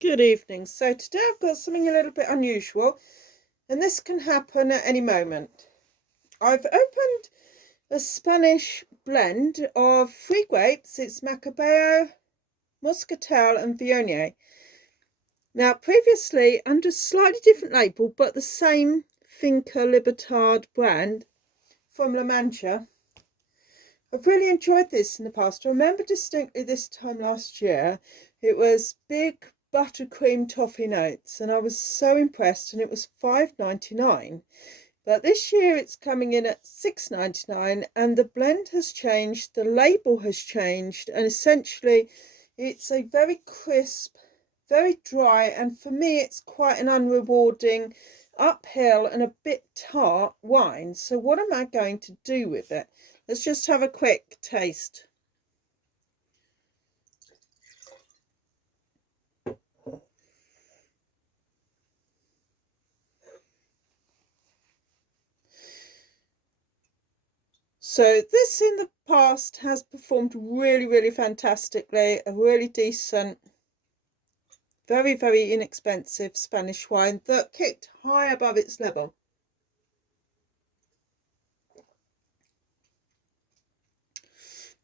Good evening. So today I've got something a little bit unusual, and this can happen at any moment. I've opened a Spanish blend of 3 grapes. It's Macabeo, Muscatel and Viognier. Now previously under a slightly different label but the same Finca Libertad brand from La Mancha. I've really enjoyed this in the past. I remember distinctly this time last year. It was big buttercream toffee notes and I was so impressed, and it was $5.99. But this year it's coming in at $6.99 and the blend has changed, the label has changed, and essentially it's a very crisp, very dry, and for me it's quite an unrewarding, uphill and a bit tart wine. So what am I going to do with it? Let's just have a quick taste. So this in the past has performed really fantastically. A really decent, very inexpensive Spanish wine that kicked high above its level.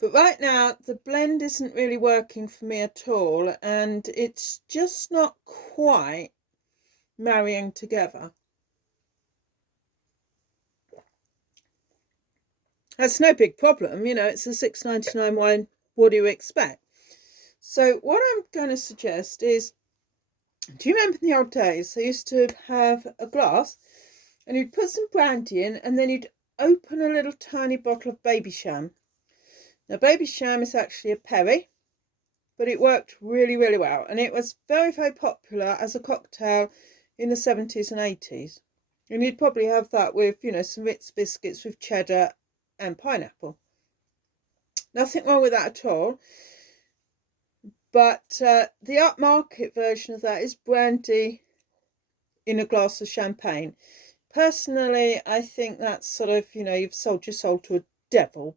But right now the blend isn't really working for me at all, and it's just not quite marrying together. That's no big problem, it's a $6.99 wine. What do you expect? So what I'm going to suggest is, do you remember in the old days they used to have a glass and you'd put some brandy in and then you'd open a little tiny bottle of baby sham. Now baby sham is actually a perry, but it worked really well, and it was very popular as a cocktail in the 70s and 80s. And you'd probably have that with, some Ritz biscuits with cheddar and pineapple. Nothing wrong with that at all. But the upmarket version of that is brandy in a glass of champagne. Personally, I think that's sort of, you've sold your soul to a devil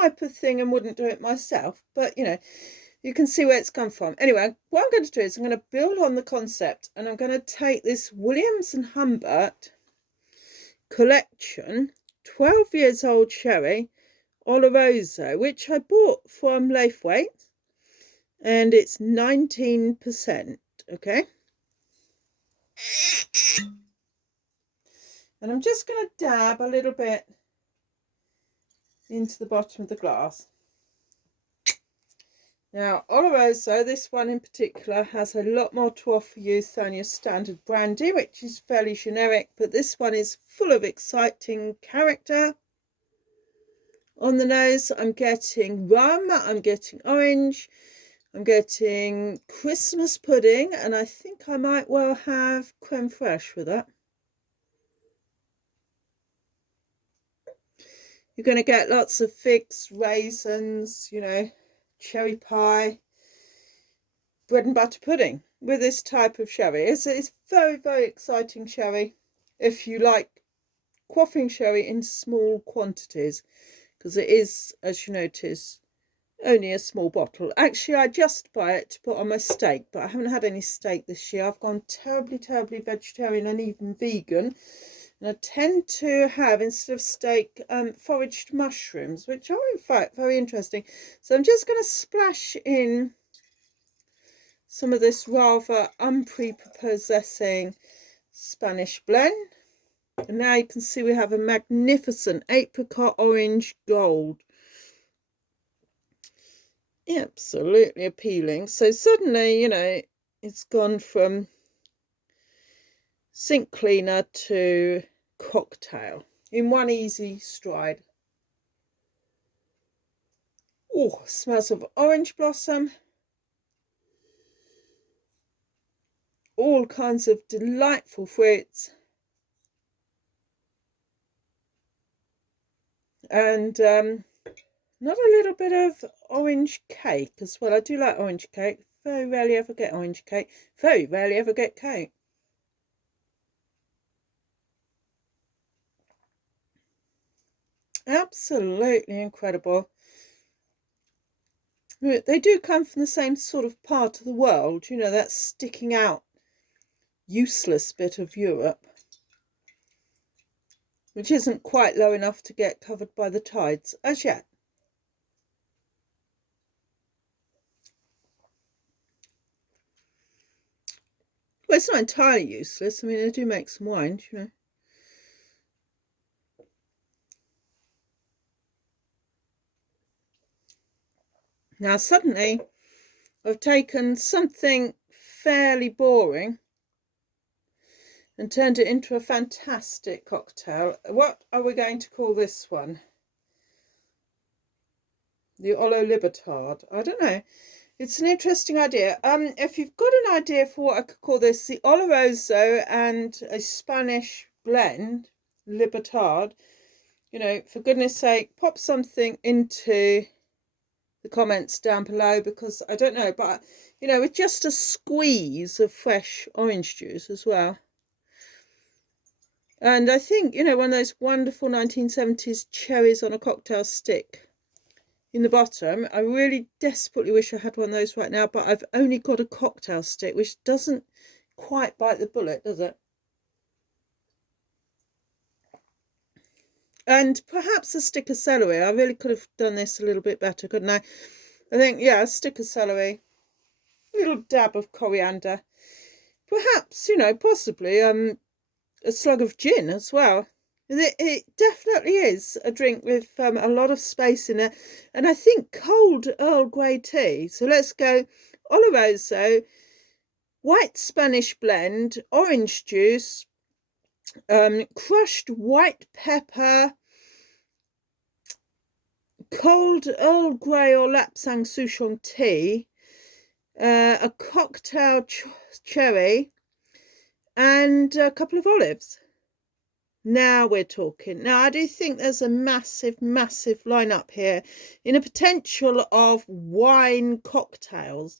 type of thing, and wouldn't do it myself. But, you can see where it's come from. Anyway, what I'm going to do is I'm going to build on the concept, and I'm going to take this Williams and Humbert collection 12 years old sherry oloroso, which I bought from Laithwaites, and it's 19%. Okay, and I'm just going to dab a little bit into the bottom of the glass. Now oloroso, this one in particular, has a lot more to offer you than your standard brandy, which is fairly generic, but this one is full of exciting character. On the nose I'm getting rum, I'm getting orange, I'm getting Christmas pudding, and I think I might well have creme fraiche with that. You're going to get lots of figs, raisins, cherry pie, bread and butter pudding with this type of sherry. It's very exciting sherry if you like quaffing sherry in small quantities, because it is, as you notice, only a small bottle. Actually, I just buy it to put on my steak, but I haven't had any steak this year. I've gone terribly vegetarian and even vegan. And I tend to have, instead of steak, foraged mushrooms, which are in fact very interesting. So I'm just going to splash in some of this rather unprepossessing Spanish blend. And now you can see we have a magnificent apricot orange gold. Absolutely appealing. So suddenly, it's gone from sink cleaner to cocktail in one easy stride. Oh, smells of orange blossom, all kinds of delightful fruits, and not a little bit of orange cake as well. I do like orange cake. Very rarely ever get orange cake. Very rarely ever get cake. Absolutely incredible. They do come from the same sort of part of the world, you know, that sticking out, useless bit of Europe, which isn't quite low enough to get covered by the tides as yet. Well, it's not entirely useless. I mean, they do make some wine, you know. Now, suddenly, I've taken something fairly boring and turned it into a fantastic cocktail. What are we going to call this one? The oloroso. I don't know. It's an interesting idea. If you've got an idea for what I could call this, the oloroso and a Spanish blend, libertad, you know, for goodness sake, pop something into the comments down below, because I don't know, but you know, with just a squeeze of fresh orange juice as well. And I think, you know, one of those wonderful 1970s cherries on a cocktail stick in the bottom. I really desperately wish I had one of those right now, but I've only got a cocktail stick, which doesn't quite bite the bullet, does it? And perhaps a stick of celery. I really could have done this a little bit better, couldn't I? I think, yeah, a stick of celery, a little dab of coriander, perhaps, you know, possibly a slug of gin as well. It definitely is a drink with a lot of space in it, and I think cold Earl Grey tea. So let's go oloroso, white Spanish blend, orange juice, crushed white pepper, cold Earl Grey or Lapsang Souchong tea, a cocktail cherry, and a couple of olives. Now we're talking. Now, I do think there's a massive, massive lineup here in a potential of wine cocktails.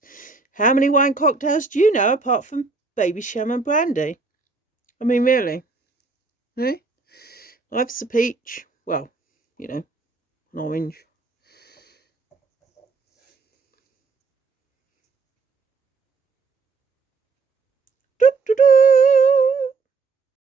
How many wine cocktails do you know apart from Babycham and brandy? I mean, really? Eh? Life's a peach. Well, you know, an orange.